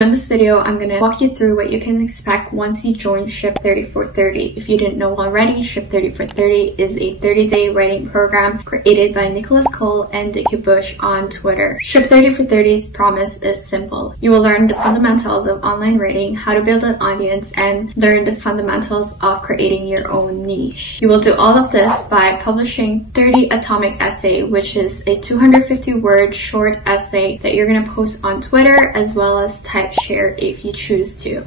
In this video, I'm going to walk you through what you can expect once you join Ship 30 for 30. If you didn't know already, Ship 30 for 30 is a 30-day writing program created by Nicolas and Dickie on Twitter. Ship 30 for 30's promise is simple. You will learn the fundamentals of online writing, how to build an audience, and learn the fundamentals of creating your own niche. You will do all of this by publishing 30 atomic essay, which is a 250-word short essay that you're going to post on Twitter as well as type share if you choose to.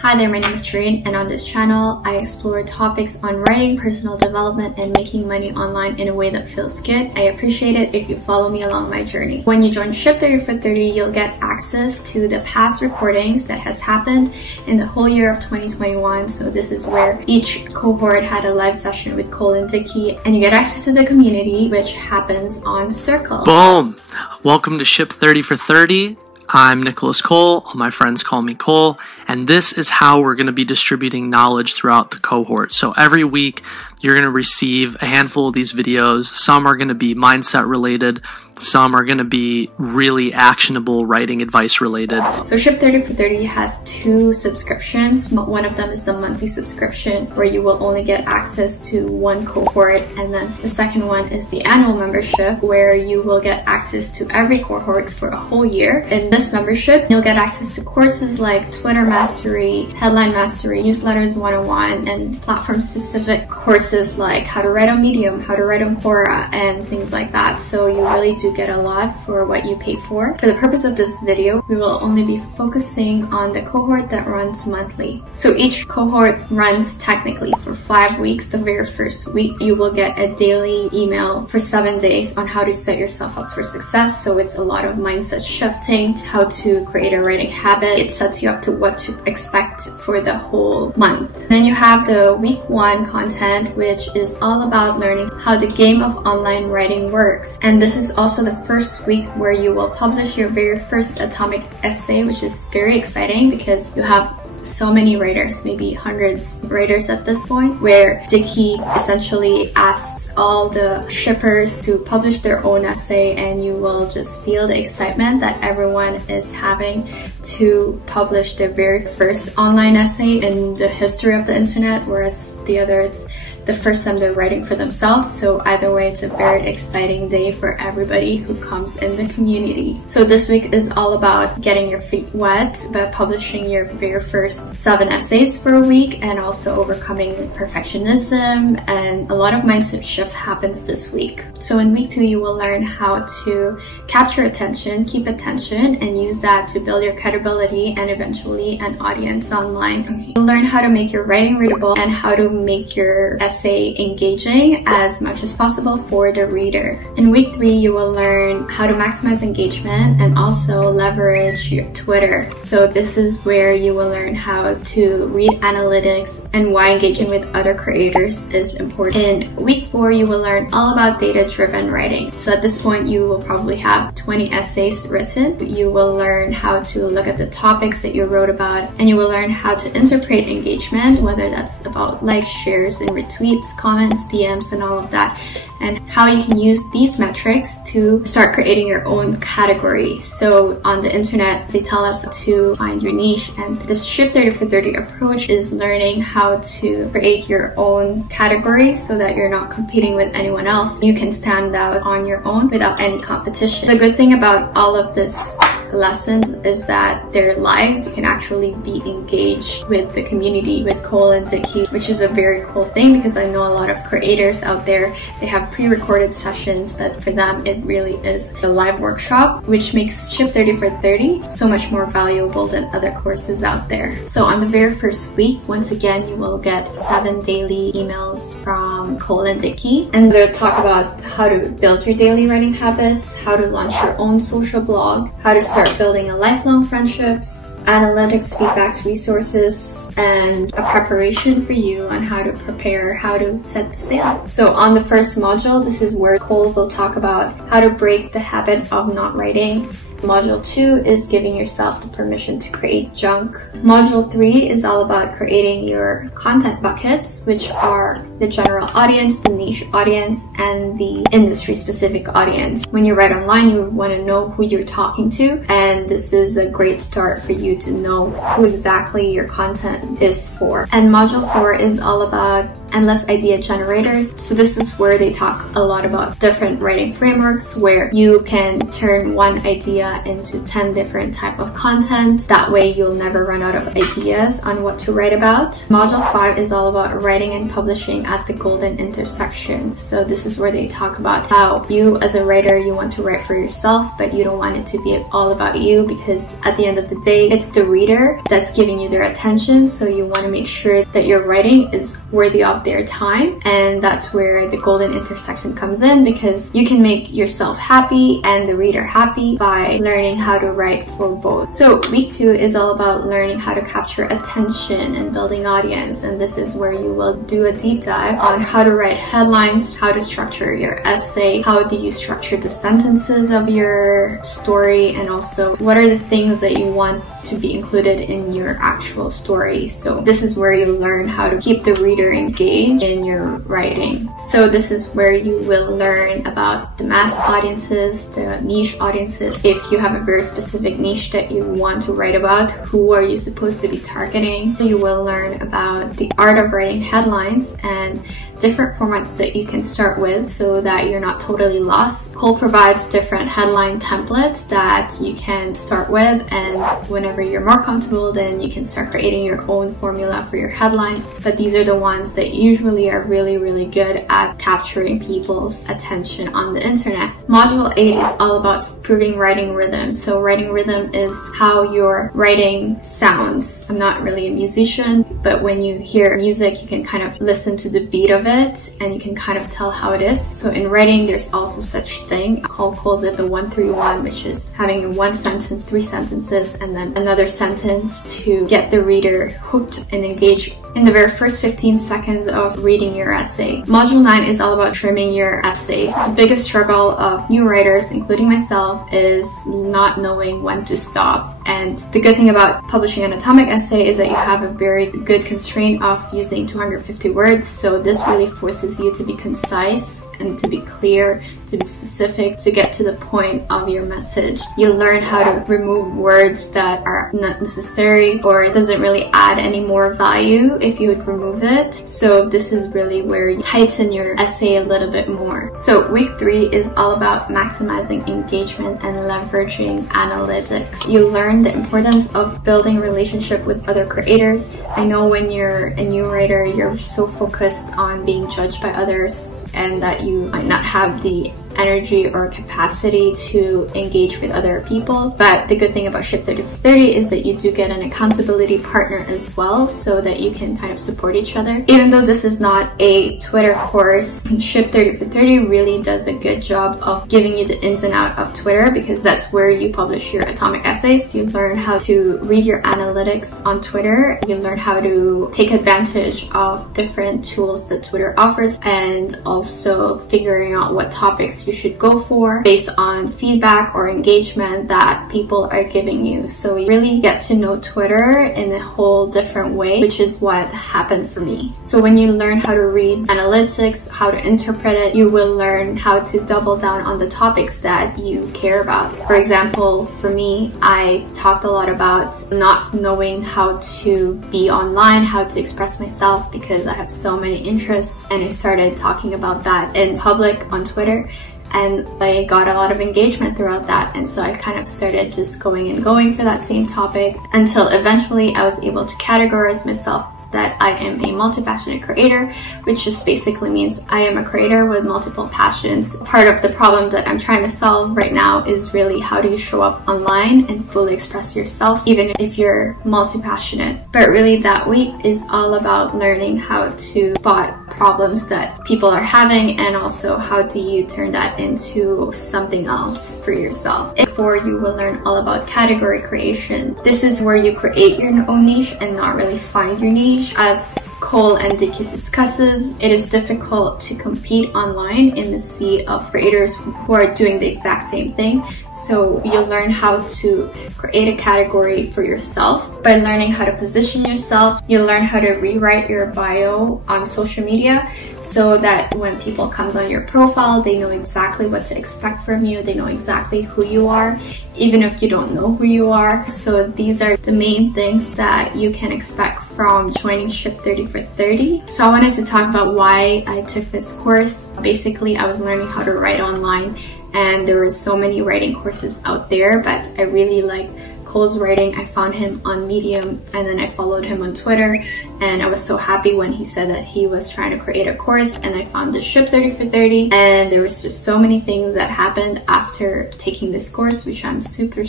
Hi there, my name is Trine, and on this channel, I explore topics on writing, personal development, and making money online in a way that feels good. I appreciate it if you follow me along my journey. When you join Ship 30 for 30, you'll get access to the past recordings that has happened in the whole year of 2021. So this is where each cohort had a live session with Cole and Dickie, and you get access to the community, which happens on Circle. Boom! Welcome to Ship 30 for 30. I'm Nicolas Cole, all my friends call me Cole, and this is how we're going to be distributing knowledge throughout the cohort. So every week, you're going to receive a handful of these videos. Some are going to be mindset related, some are going to be really actionable writing advice related. So Ship 30 for 30 has two subscriptions. One of them is the monthly subscription where you will only get access to one cohort, and then the second one is the annual membership where you will get access to every cohort for a whole year. In this membership, you'll get access to courses like Twitter Mastery, Headline Mastery, Newsletters 101, and platform specific courses like how to write on Medium, how to write on Quora, and things like that. So you really do get a lot for what you pay for. For the purpose of this video, we will only be focusing on the cohort that runs monthly. So each cohort runs technically for 5 weeks. The very first week, you will get a daily email for 7 days on how to set yourself up for success. So it's a lot of mindset shifting, how to create a writing habit. It sets you up to what to expect for the whole month. Then you have the week 1 content, which is all about learning how the game of online writing works. And this is also the first week where you will publish your very first atomic essay, which is very exciting because you have so many writers, maybe hundreds of writers at this point, where Dickie essentially asks all the shippers to publish their own essay, and you will just feel the excitement that everyone is having to publish their very first online essay in the history of the internet, whereas the other, it's the first time they're writing for themselves. So either way, it's a very exciting day for everybody who comes in the community. So this week is all about getting your feet wet by publishing your very first 7 essays for a week, and also overcoming perfectionism, and a lot of mindset shift happens this week. So in week 2, you will learn how to capture attention, keep attention, and use that to build your credibility and eventually an audience online. You'll learn how to make your writing readable and how to make your essay engaging as much as possible for the reader. In week 3, you will learn how to maximize engagement and also leverage your Twitter. So this is where you will learn how to read analytics and why engaging with other creators is important. In week 4, you will learn all about data-driven writing. So at this point, you will probably have 20 essays written. You will learn how to look at the topics that you wrote about, and you will learn how to interpret engagement, whether that's about likes, shares, and retweets, comments, DMs, and all of that, and how you can use these metrics to start creating your own category. So on the internet, they tell us to find your niche, and this Ship 30 for 30 approach is learning how to create your own category so that you're not competing with anyone else. You can stand out on your own without any competition. The good thing about all of this lessons is that their lives can actually be engaged with the community, with Cole and Dickie, which is a very cool thing because I know a lot of creators out there, they have pre-recorded sessions, but for them it really is a live workshop, which makes Ship 30 for 30 so much more valuable than other courses out there. So on the very first week, once again, you will get 7 daily emails from Cole and Dickie, and they'll talk about how to build your daily writing habits, how to launch your own social blog, how to start building a lifelong friendships, analytics, feedbacks, resources, and a preparation for you on how to prepare, how to set the sail. So on the first module, this is where Cole will talk about how to break the habit of not writing, Module 2 is giving yourself the permission to create junk. Module 3 is all about creating your content buckets, which are the general audience, the niche audience, and the industry-specific audience. When you write online, you want to know who you're talking to, and this is a great start for you to know who exactly your content is for. And Module 4 is all about endless idea generators. So this is where they talk a lot about different writing frameworks where you can turn one idea into 10 different type of content. That way you'll never run out of ideas on what to write about. Module 5 is all about writing and publishing at the golden intersection. So this is where they talk about how you as a writer, you want to write for yourself, but you don't want it to be all about you, because at the end of the day, it's the reader that's giving you their attention. So you want to make sure that your writing is worthy of their time. And that's where the golden intersection comes in, because you can make yourself happy and the reader happy by learning how to write for both. So week 2 is all about learning how to capture attention and building audience. And this is where you will do a deep dive on how to write headlines, how to structure your essay, how do you structure the sentences of your story, and also what are the things that you want to be included in your actual story. So this is where you learn how to keep the reader engaged in your writing. So this is where you will learn about the mass audiences, the niche audiences. If you have a very specific niche that you want to write about, who are you supposed to be targeting? You will learn about the art of writing headlines and different formats that you can start with so that you're not totally lost. Cole provides different headline templates that you can start with, and whenever you're more comfortable, then you can start creating your own formula for your headlines. But these are the ones that usually are really good at capturing people's attention on the internet. Module 8 is all about improving writing rhythm. So writing rhythm is how your writing sounds. I'm not really a musician, but when you hear music, you can kind of listen to the beat of it and you can kind of tell how it is. So in writing, there's also such thing. Cole calls it the 1-3-1, which is having one sentence, 3 sentences, and then another sentence to get the reader hooked and engaged in the very first 15 seconds of reading your essay. Module 9 is all about trimming your essays. The biggest struggle of new writers, including myself, is not knowing when to stop. And the good thing about publishing an atomic essay is that you have a very good constraint of using 250 words. So this really forces you to be concise and to be clear, to be specific, to get to the point of your message. You learn how to remove words that are not necessary or it doesn't really add any more value if you would remove it. So this is really where you tighten your essay a little bit more. So week 3 is all about maximizing engagement and leveraging analytics. You learn the importance of building relationship with other creators. I know when you're a new writer, you're so focused on being judged by others and that you might not have the energy or capacity to engage with other people. But the good thing about Ship 30 for 30 is that you do get an accountability partner as well, so that you can kind of support each other. Even though this is not a Twitter course, Ship 30 for 30 really does a good job of giving you the ins and out of Twitter, because that's where you publish your atomic essays. You learn how to read your analytics on Twitter. You learn how to take advantage of different tools that Twitter offers, and also figuring out what topics you should go for based on feedback or engagement that people are giving you. So you really get to know Twitter in a whole different way, which is what happened for me. So when you learn how to read analytics, how to interpret it, you will learn how to double down on the topics that you care about. For example, for me, I talked a lot about not knowing how to be online, how to express myself, because I have so many interests, and I started talking about that in public on Twitter. And I got a lot of engagement throughout that, and so I kind of started just going for that same topic until eventually I was able to categorize myself that I am a multi-passionate creator, which just basically means I am a creator with multiple passions. Part of the problem that I'm trying to solve right now is really how do you show up online and fully express yourself, even if you're multi-passionate. But really that week is all about learning how to spot problems that people are having, and also how do you turn that into something else for yourself. Before, you will learn all about category creation. This is where you create your own niche and not really find your niche. As Cole and Dickie discusses, it is difficult to compete online in the sea of creators who are doing the exact same thing. So you'll learn how to create a category for yourself. By learning how to position yourself, you'll learn how to rewrite your bio on social media so that when people come on your profile, they know exactly what to expect from you. They know exactly who you are, even if you don't know who you are. So these are the main things that you can expect from joining Ship 30 for 30. So I wanted to talk about why I took this course. Basically, I was learning how to write online, and there were so many writing courses out there, but I really like Cole's writing. I found him on Medium, and then I followed him on Twitter, and I was so happy when he said that he was trying to create a course, and I found the Ship 30 for 30, and there was just so many things that happened after taking this course, which I'm super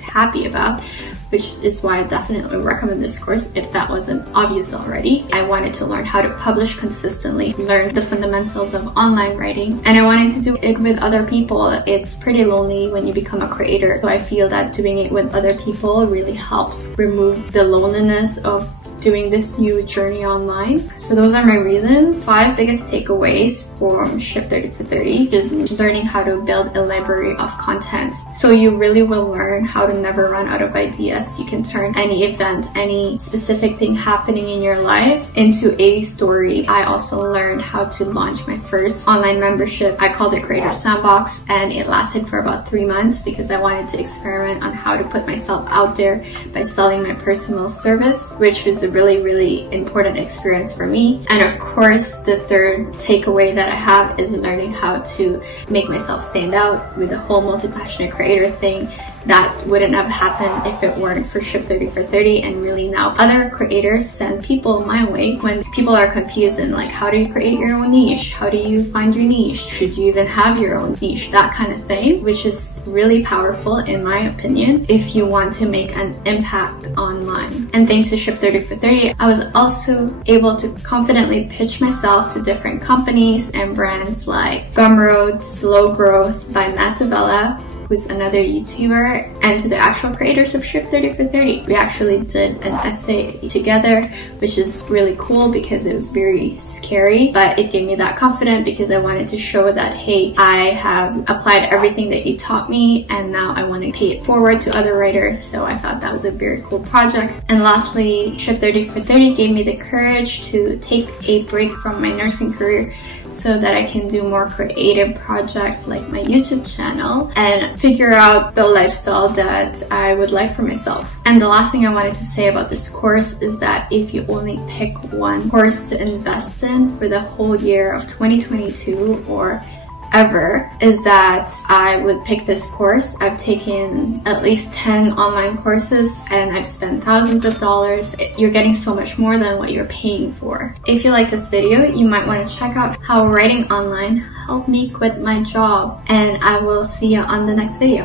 happy about, which is why I definitely recommend this course if that wasn't obvious already. I wanted to learn how to publish consistently, learn the fundamentals of online writing, and I wanted to do it with other people. It's pretty lonely when you become a creator, so I feel that doing it with other people really helps remove the loneliness of doing this new journey online. So those are my reasons. 5 biggest takeaways from Ship 30 for 30 is learning how to build a library of content. So you really will learn how to never run out of ideas. You can turn any event, any specific thing happening in your life into a story. I also learned how to launch my first online membership. I called it Creator Sandbox, and it lasted for about 3 months because I wanted to experiment on how to put myself out there by selling my personal service, which was a really important experience for me. And of course, the third takeaway that I have is learning how to make myself stand out with the whole multi-passionate creator thing. That wouldn't have happened if it weren't for Ship 30 for 30, and really now other creators send people my way when people are confused and like, how do you create your own niche? How do you find your niche? Should you even have your own niche? That kind of thing, which is really powerful in my opinion if you want to make an impact online. And thanks to Ship 30 for 30, I was also able to confidently pitch myself to different companies and brands like Gumroad, Slow Growth by Matt Davella, who's another YouTuber, and to the actual creators of Ship 30 for 30. We actually did an essay together, which is really cool because it was very scary, but it gave me that confidence because I wanted to show that, hey, I have applied everything that you taught me, and now I want to pay it forward to other writers. So I thought that was a very cool project. And lastly, Ship 30 for 30 gave me the courage to take a break from my nursing career so that I can do more creative projects like my YouTube channel and figure out the lifestyle that I would like for myself. And the last thing I wanted to say about this course is that if you only pick one course to invest in for the whole year of 2022 or ever, is that I would pick this course. I've taken at least 10 online courses and I've spent thousands of dollars. You're getting so much more than what you're paying for. If you like this video, you might want to check out how writing online helped me quit my job, and I will see you on the next video.